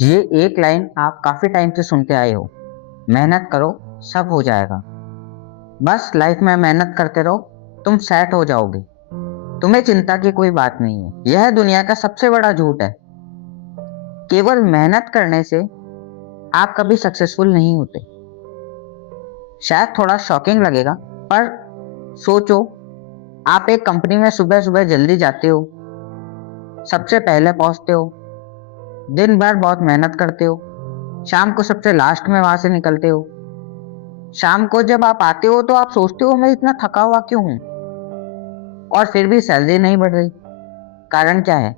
ये एक लाइन आप काफी टाइम से सुनते आए हो। मेहनत करो, सब हो जाएगा। बस लाइफ में मेहनत करते रहो, तुम सेट हो जाओगे। तुम्हें चिंता की कोई बात नहीं है। यह दुनिया का सबसे बड़ा झूठ है। केवल मेहनत करने से आप कभी सक्सेसफुल नहीं होते। शायद थोड़ा शॉकिंग लगेगा, पर सोचो, आप एक कंपनी में सुबह सुबह जल्दी जाते हो, सबसे पहले पहुंचते हो, दिन भर बहुत मेहनत करते हो, शाम को सबसे लास्ट में वहां से निकलते हो। शाम को जब आप आते हो तो आप सोचते हो मैं इतना थका हुआ क्यों हूं, और फिर भी सैलरी नहीं बढ़ रही। कारण क्या है?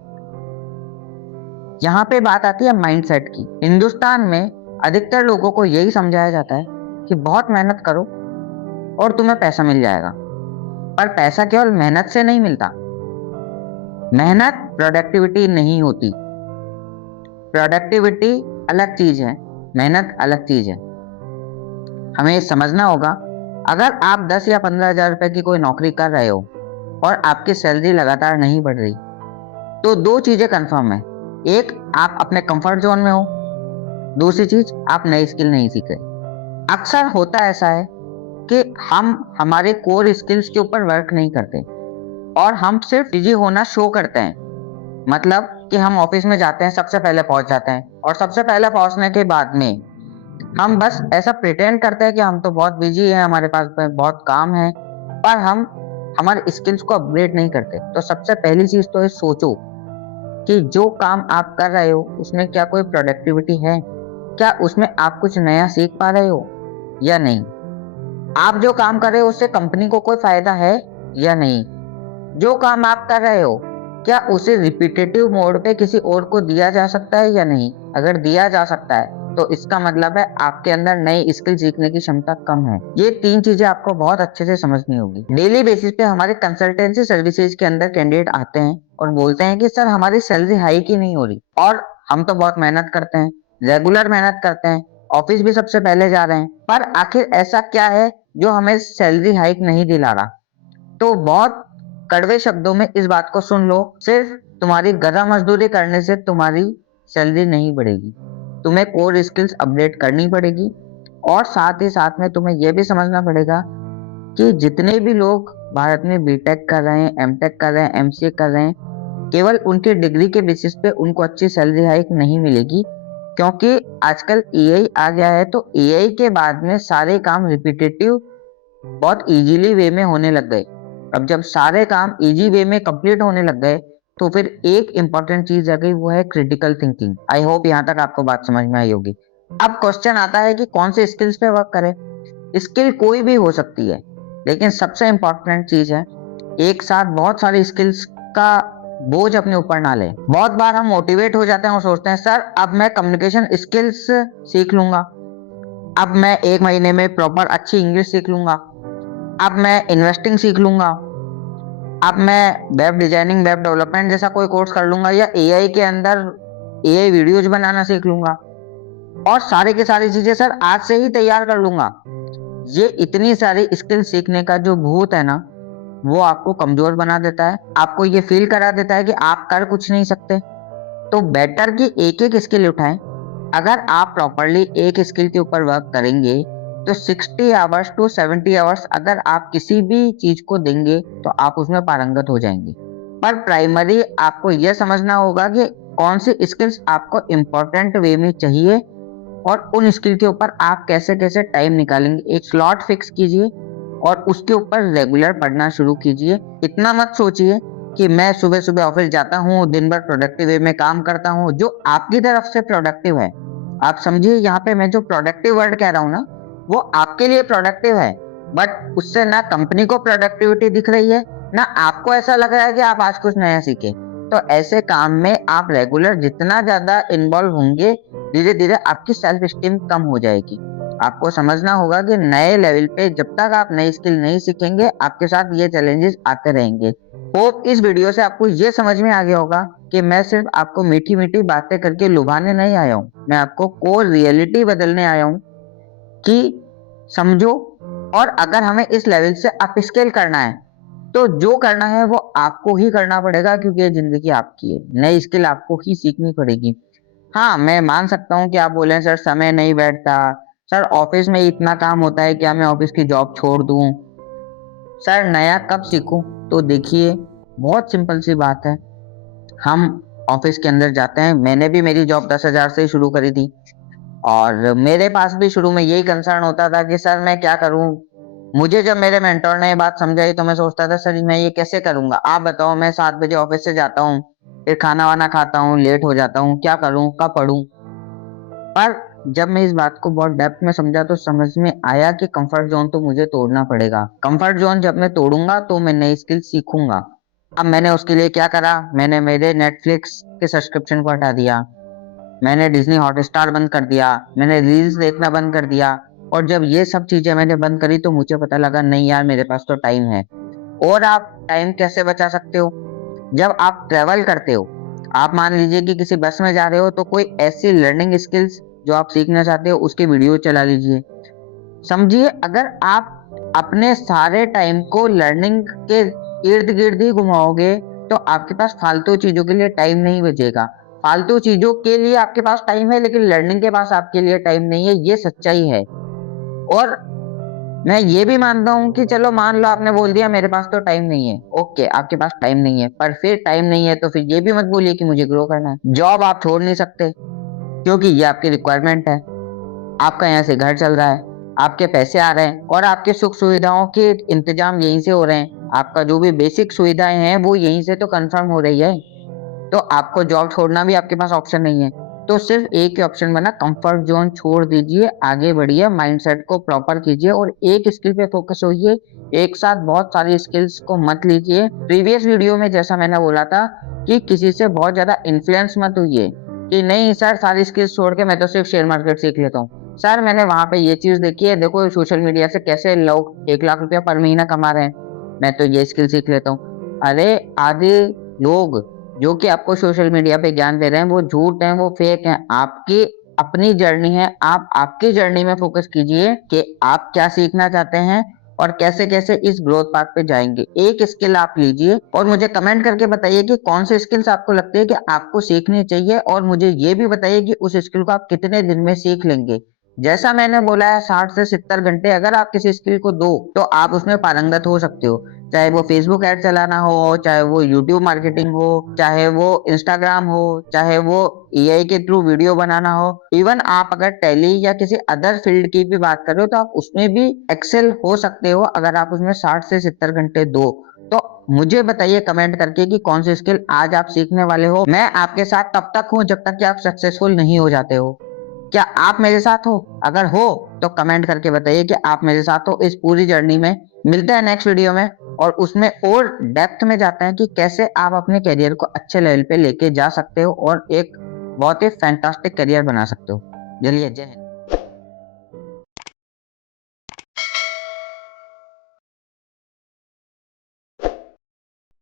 यहाँ पे बात आती है माइंडसेट की। हिंदुस्तान में अधिकतर लोगों को यही समझाया जाता है कि बहुत मेहनत करो और तुम्हें पैसा मिल जाएगा। पर पैसा केवल मेहनत से नहीं मिलता। मेहनत प्रोडक्टिविटी नहीं होती। प्रोडक्टिविटी अलग चीज है, मेहनत अलग चीज है। हमें समझना होगा, अगर आप 10 या 15 हज़ार रुपए की कोई नौकरी कर रहे हो और आपकी सैलरी लगातार नहीं बढ़ रही, तो दो चीजें कंफर्म है। एक, आप अपने कंफर्ट जोन में हो। दूसरी चीज, आप नई स्किल नहीं सीख रहे। अक्सर होता ऐसा है कि हम हमारे कोर स्किल्स के ऊपर वर्क नहीं करते और हम सिर्फ बिजी होना शो करते हैं। मतलब कि हम ऑफिस में जाते हैं, सबसे पहले पहुंच जाते हैं, और सबसे पहले पहुंचने के बाद में हम बस ऐसा प्रिटेंड करते हैं कि हम तो बहुत बिजी हैं, हमारे पास बहुत काम है, पर हम हमारे स्किल्स को अपग्रेड नहीं करते। तो सबसे पहली चीज तो ये सोचो कि जो काम आप कर रहे हो उसमें क्या कोई प्रोडक्टिविटी है? क्या उसमें आप कुछ नया सीख पा रहे हो या नहीं? आप जो काम कर रहे हो उससे कंपनी को कोई फायदा है या नहीं? जो काम आप कर रहे हो, क्या उसे रिपीटेटिव मोड पे किसी और को दिया जा सकता है या नहीं? अगर दिया जा सकता है तो इसका मतलब है आपके अंदर नई स्किल सीखने की क्षमता कम है। ये तीन चीजें आपको बहुत अच्छे से समझनी होगी। डेली बेसिस पे हमारे कंसल्टेंसी सर्विसेज के अंदर कैंडिडेट आते हैं और बोलते हैं कि सर हमारी सैलरी हाइक ही नहीं हो रही, और हम तो बहुत मेहनत करते हैं, रेगुलर मेहनत करते हैं, ऑफिस भी सबसे पहले जा रहे हैं, पर आखिर ऐसा क्या है जो हमें सैलरी हाइक नहीं दिला रहा? तो बहुत कड़वे शब्दों में इस बात को सुन लो, सिर्फ तुम्हारी गधा मजदूरी करने से तुम्हारी सैलरी नहीं बढ़ेगी। तुम्हें कोर स्किल्स अपडेट करनी पड़ेगी, और साथ ही साथ में तुम्हें यह भी समझना पड़ेगा कि जितने भी लोग भारत में बीटेक कर रहे हैं, एमटेक कर रहे हैं, एमसीए कर रहे हैं, केवल उनके डिग्री के बेसिस पे उनको अच्छी सैलरी हाइक नहीं मिलेगी। क्योंकि आजकल एआई आ गया है, तो एआई के बाद में सारे काम रिपीटेटिव बहुत इजीली वे में होने लग गए। अब जब सारे काम इजी वे में कंप्लीट होने लग गए, तो फिर एक इंपॉर्टेंट चीज आ गई, वो है क्रिटिकल थिंकिंग। आई होप यहाँ तक आपको बात समझ में आई होगी। अब क्वेश्चन आता है कि कौन से स्किल्स पे वर्क करें। स्किल कोई भी हो सकती है, लेकिन सबसे इंपॉर्टेंट चीज है, एक साथ बहुत सारी स्किल्स का बोझ अपने ऊपर ना लें। बहुत बार हम मोटिवेट हो जाते हैं और सोचते हैं सर अब मैं कम्युनिकेशन स्किल्स सीख लूंगा, अब मैं 1 महीने में प्रॉपर अच्छी इंग्लिश सीख लूंगा, अब मैं इन्वेस्टिंग सीख लूंगा, अब मैं वेब डिजाइनिंग, वेब डेवलपमेंट जैसा कोई कोर्स कर लूंगा, या एआई के अंदर एआई वीडियोज बनाना सीख लूंगा, और सारे के सारी चीजें सर आज से ही तैयार कर लूंगा। ये इतनी सारी स्किल सीखने का जो भूत है ना, वो आपको कमजोर बना देता है, आपको ये फील करा देता है कि आप कर कुछ नहीं सकते। तो बेटर कि एक एक स्किल उठाएं। अगर आप प्रॉपरली एक स्किल के ऊपर वर्क करेंगे तो 60 आवर्स टू 70 आवर्स अगर आप किसी भी चीज को देंगे तो आप उसमें पारंगत हो जाएंगे। पर प्राइमरी आपको यह समझना होगा कि कौन सी स्किल्स आपको इम्पोर्टेंट वे में चाहिए, और उन स्किल के ऊपर आप कैसे कैसे टाइम निकालेंगे। एक स्लॉट फिक्स कीजिए और उसके ऊपर रेगुलर पढ़ना शुरू कीजिए। इतना मत सोचिए कि मैं सुबह सुबह ऑफिस जाता हूँ, दिन भर प्रोडक्टिव वे में काम करता हूँ, जो आपकी तरफ से प्रोडक्टिव है। आप समझिए, यहाँ पे मैं जो प्रोडक्टिव वर्ड कह रहा हूँ ना, वो आपके लिए प्रोडक्टिव है, बट उससे ना कंपनी को प्रोडक्टिविटी दिख रही है, ना आपको ऐसा लग रहा है कि आप आज कुछ नया सीखे। तो ऐसे काम में आप रेगुलर जितना ज्यादा इन्वॉल्व होंगे, धीरे धीरे आपकी सेल्फ स्टीम कम हो जाएगी। आपको समझना होगा कि नए लेवल पे जब तक आप नई स्किल नहीं सीखेंगे, आपके साथ ये चैलेंजेस आते रहेंगे। होप इस वीडियो से आपको ये समझ में आ गया होगा कि मैं सिर्फ आपको मीठी मीठी बातें करके लुभाने नहीं आया हूँ, मैं आपको कोर रियलिटी बदलने आया हूँ कि समझो। और अगर हमें इस लेवल से अप स्केल करना है, तो जो करना है वो आपको ही करना पड़ेगा, क्योंकि ये जिंदगी आपकी है। नई स्किल आपको ही सीखनी पड़ेगी। हाँ, मैं मान सकता हूँ कि आप बोले सर समय नहीं बैठता, सर ऑफिस में इतना काम होता है, क्या मैं ऑफिस की जॉब छोड़ दूँ? सर नया कब सीखूँ? तो देखिए, बहुत सिंपल सी बात है, हम ऑफिस के अंदर जाते हैं, मैंने भी मेरी जॉब 10,000 से ही शुरू करी थी और मेरे पास भी शुरू में यही कंसर्न होता था कि सर मैं क्या करूँ? मुझे जब मेरे मेंटर ने ये बात समझाई तो मैं सोचता था सर मैं ये कैसे करूँगा? आप बताओ, मैं 7 बजे ऑफिस से जाता हूँ, फिर खाना-वाना खाता हूँ, लेट हो जाता हूँ, क्या करूँ? कब पढ़ूँ? पर जब मैं इस बात को बहुत डेप्थ में समझा तो समझ में आया कि कंफर्ट ज़ोन तो मुझे तोड़ना पड़ेगा। कंफर्ट ज़ोन जब मैं तोड़ूँगा तो मैं नई स्किल सीखूँगा। अब मैंने उसके लिए क्या करा, मैंने मेरे नेटफ्लिक्स के सब्सक्रिप्शन को हटा दिया, मैंने डिज़नी हॉटस्टार बंद कर दिया, मैंने रील्स देखना बंद कर दिया और जब ये सब चीज़ें मैंने बंद करी तो मुझे पता लगा नहीं यार मेरे पास तो टाइम है। और आप टाइम कैसे बचा सकते हो? जब आप ट्रैवल करते हो, आप मान लीजिए कि किसी बस में जा रहे हो तो कोई ऐसी लर्निंग स्किल्स जो आप सीखना चाहते हो उसकी वीडियो चला लीजिए। समझिए अगर आप अपने सारे टाइम को लर्निंग के इर्द-गिर्द ही घुमाओगे तो आपके पास फालतू चीज़ों के लिए टाइम नहीं बचेगा। फालतू चीज़ों के लिए आपके पास टाइम है लेकिन लर्निंग के पास आपके लिए टाइम नहीं है, ये सच्चाई है। और मैं ये भी मानता हूँ कि चलो मान लो आपने बोल दिया मेरे पास तो टाइम नहीं है। ओके, आपके पास टाइम नहीं है, पर फिर टाइम नहीं है तो फिर ये भी मत बोलिए कि मुझे ग्रो करना है। जॉब आप छोड़ नहीं सकते क्योंकि ये आपकी रिक्वायरमेंट है। आपका यहाँ से घर चल रहा है, आपके पैसे आ रहे हैं और आपके सुख-सुविधाओं के इंतज़ाम यहीं से हो रहे हैं। आपका जो भी बेसिक सुविधाएँ हैं वो यहीं से तो कन्फर्म हो रही है। तो आपको जॉब छोड़ना भी आपके पास ऑप्शन नहीं है। तो सिर्फ़ एक ही ऑप्शन बना, कंफर्ट ज़ोन छोड़ दीजिए, आगे बढ़िए, माइंडसेट को प्रॉपर कीजिए और एक स्किल पे फ़ोकस होइए। एक साथ बहुत सारी स्किल्स को मत लीजिए। प्रीवियस वीडियो में जैसा मैंने बोला था कि किसी से बहुत ज़्यादा इन्फ्लुएंस मत होइए कि नहीं सर सारी स्किल्स छोड़ के मैं तो सिर्फ़ शेयर मार्केट सीख लेता हूँ। सर मैंने वहाँ पे ये चीज़ देखी है, देखो सोशल मीडिया से कैसे लोग 1 लाख रुपया पर महीना कमा रहे हैं। मैं तो ये स्किल सीख लेता हूँ। अरे आधे लोग जो कि आपको सोशल मीडिया पे ज्ञान दे रहे हैं, वो झूठ हैं, वो फेक हैं। आपकी अपनी जर्नी है, आप आपकी जर्नी में फ़ोकस कीजिए कि आप क्या सीखना चाहते हैं और कैसे-कैसे इस ग्रोथ पाथ पे जाएँगे। एक स्किल आप लीजिए और मुझे कमेंट करके बताइए कि कौन-सी स्किल्स आपको लगती है कि आपको सीखनी चाहिए और मुझे ये भी बताइए कि उस स्किल को आप कितने दिन में सीख लेंगे। जैसा मैंने बोला है 60 से 70 घंटे अगर आप किसी स्किल को दो, तो आप उसमें पारंगत हो सकते हो। चाहे वो फेसबुक ऐड चलाना हो, चाहे वो यूट्यूब मार्केटिंग हो, चाहे वो इंस्टाग्राम हो, चाहे वो एआई के थ्रू वीडियो बनाना हो, इवन आप अगर टैली या किसी अदर फील्ड की भी बात कर रहे हो तो आप उसमें भी एक्सेल हो सकते हो अगर आप उसमें 60 से 70 घंटे दो। तो मुझे बताइए कमेंट करके कि कौन सी स्किल आज आप सीखने वाले हो। मैं आपके साथ तब तक हूँ जब तक कि आप सक्सेसफुल नहीं हो जाते हो। क्या आप मेरे साथ हो? अगर हो तो कमेंट करके बताइए कि आप मेरे साथ हो इस पूरी जर्नी में। मिलते हैं नेक्स्ट वीडियो में और उसमें और डेप्थ में जाते हैं कि कैसे आप अपने करियर को अच्छे लेवल पे लेके जा सकते हो और एक बहुत ही फैंटास्टिक करियर बना सकते हो। चलिए जय हिंद।